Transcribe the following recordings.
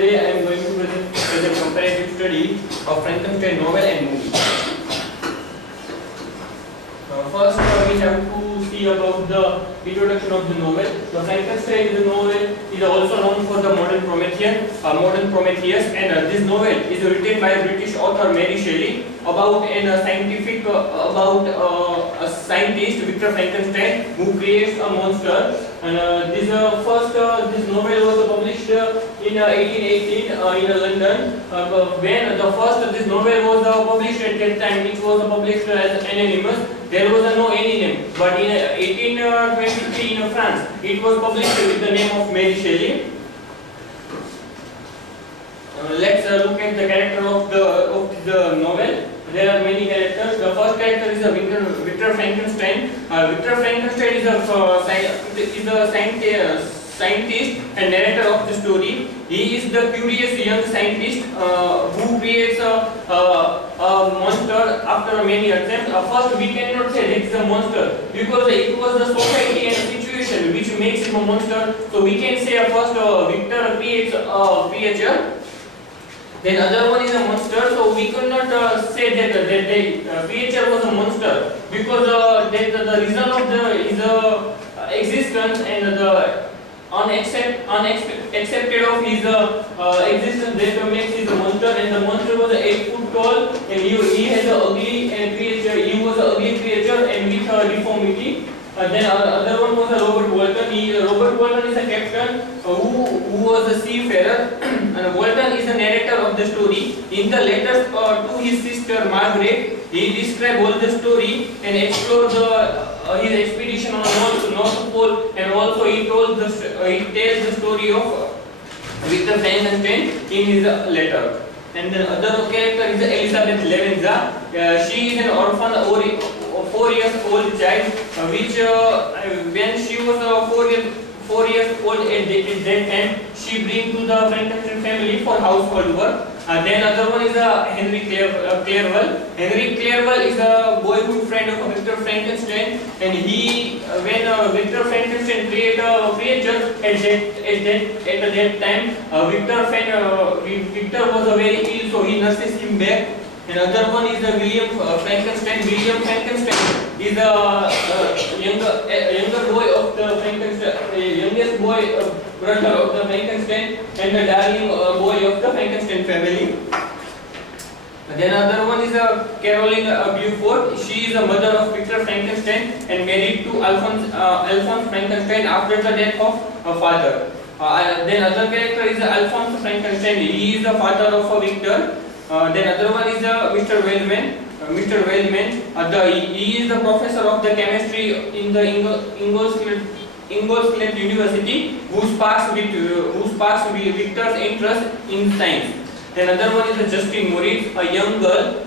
today I am going to present the comparative study of Frankenstein novel and movie. First, we have to see about the introduction of the novel. The Frankenstein is a novel is also known for the modern Prometheus, and this novel is written by a British author Mary Shelley about a scientist Victor Frankenstein who creates a monster. And this novel was published in 1818 in London. When this novel was published at that time, it was published as anonymous. There was no any name, but in 1823 in France, it was published with the name of Mary Shelley. Let's look at the character of the novel. There are many characters. The first character is Victor Frankenstein. Victor Frankenstein is a scientist and narrator of the story. He is the curious young scientist who creates a monster after many attempts. First, we cannot say that it is a monster because it was the society and situation which makes him a monster. So we can say first Victor creates a creature. Then other one is a monster, so we could not say that the creature was a monster because the reason of his existence and the unaccepted of his existence that makes him a monster. And the monster was 8 foot tall, and he has an ugly creature. He was an ugly creature and with a deformity. Then other one was Robert Walton. Robert Walton is a captain who was a seafarer, and Walton is the narrator of the story. In the letters to his sister Margaret, he described all the story and explored his expedition on North Pole, and also he tells the story of Victor Frankenstein in his letter. And the other character is Elizabeth Lavenza. She is an orphan 4 years old child, which when she was 4 years old at that time, she brings to the Frankenstein family for household work. Then other one is Henry Clerval. Henry Clerval is a boyhood friend of Victor Frankenstein, and when Victor Frankenstein created a creature at that time, Victor was very ill, so he nurses him back. Another one is William Frankenstein. William Frankenstein is the younger boy of the Frankenstein, youngest boy brother of the Frankenstein, and the darling boy of the Frankenstein family. Then another one is Caroline Beaufort. She is the mother of Victor Frankenstein and married to Alphonse Frankenstein after the death of her father. Then other character is Alphonse Frankenstein. He is the father of Victor. Then other one is Mr. Wellman. Mr. Wellman, he is the professor of the chemistry in the Ingolstadt University, who sparks Victor's interest in science. Then another one is Justine Moritz, a young girl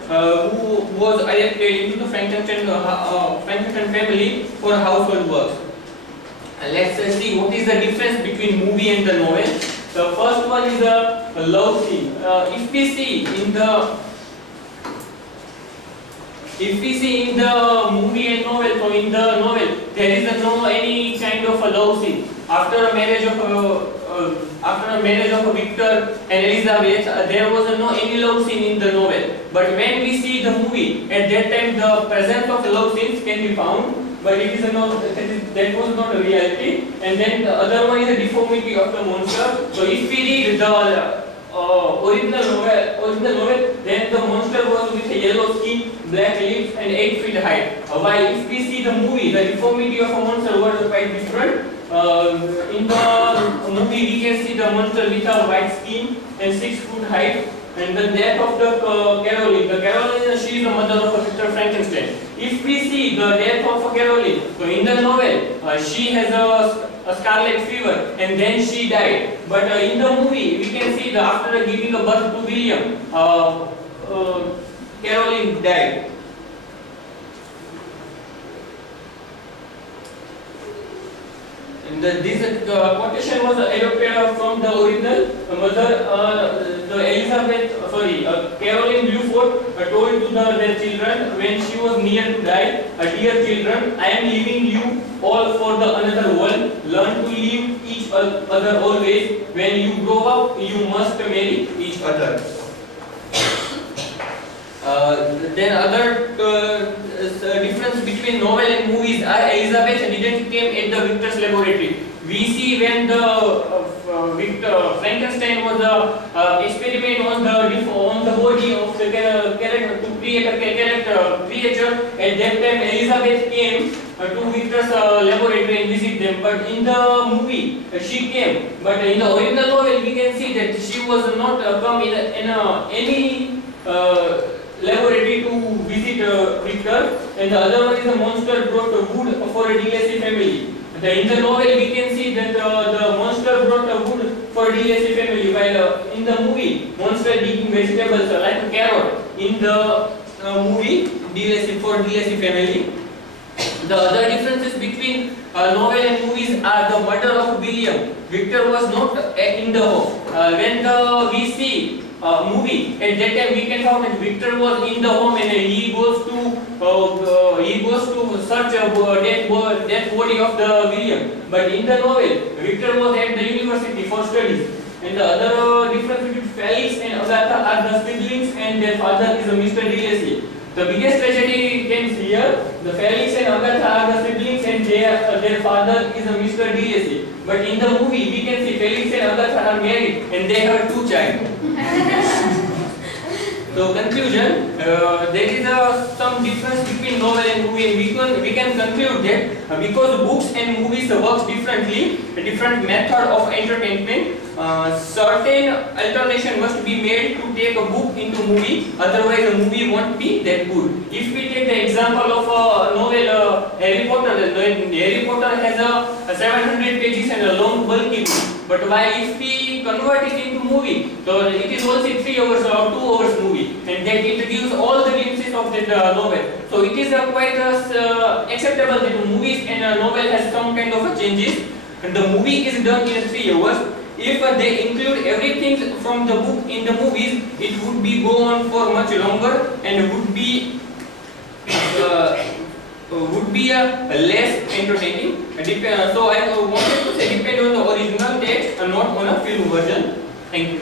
who was adopted into the Frankenstein family for household works. Let's see what is the difference between movie and the novel. The first one is a love scene. If we see in the movie and novel, so in the novel there is no any kind of a love scene. After a marriage of Victor and Elizabeth, there was no any love scene in the novel. But when we see the movie, at that time the presence of love scenes can be found. But it is that was not a reality. And then the other one is the deformity of the monster. So if we read the original novel, then the monster was with a yellow skin, black lips, and 8 feet height. While if we see the movie, the deformity of a monster was quite different. In the movie, we can see the monster with a white skin and 6 foot height. And the death of the Caroline. She is the mother of Victor Frankenstein. If we see the death of Caroline, so in the novel, she has a scarlet fever and then she died. But in the movie, we can see that after giving a birth to William, Caroline died. And this quotation was adopted from the original mother, Caroline Beaufort told to their children when she was near to die, "Dear children, I am leaving you all for the another world. Learn to live each other always. When you grow up, you must marry each other." Then other difference between novel and movies are Elizabeth didn't came at the Victor's laboratory. We see when the Frankenstein was experiment on the body of the character to create a creature. At that time, Elizabeth came to Victor's laboratory and visit them. But in the movie, she came. But in the original novel, we can see that she was not come in any laboratory to visit Victor. And the other one is the monster brought wood for a DSC family. In the novel, we can see that the monster brought wood for DSC family, while in the movie, monster digging vegetables like a carrot. In the movie, DSC family. The other differences between novel and movies are the murder of William. Victor was not in the home. When we see movie, at that time we can found that Victor was in the home and he goes to search a dead body of the William. But in the novel, Victor was at the university for studies. And the other difference between Felix and Agatha are the siblings, and their father is a Mr. DSC. The biggest tragedy comes here. The Felix and Agatha are the siblings, and their father is a Mr. DSC. But in the movie, we can see Felix and Agatha are married, and they have 2 children. So conclusion, there is some difference between novel and movie, and we can conclude that because books and movies works differently, a different method of entertainment, certain alternation must be made to take a book into movie, otherwise the movie won't be that good. If we take the example of a novel Harry Potter, then Harry Potter has a 700 pages and a long bulky book. But while if we convert it into movie, so it is also 3 hours or 2 hours movie, and then it gives all the glimpses of that novel. So it is quite acceptable that movies and a novel has some kind of changes, and the movie is done in 3 hours. If they include everything from the book in the movies, it would be go on for much longer and would be less entertaining. So I wanted to say depend on the original text and not on a film version. Thank you.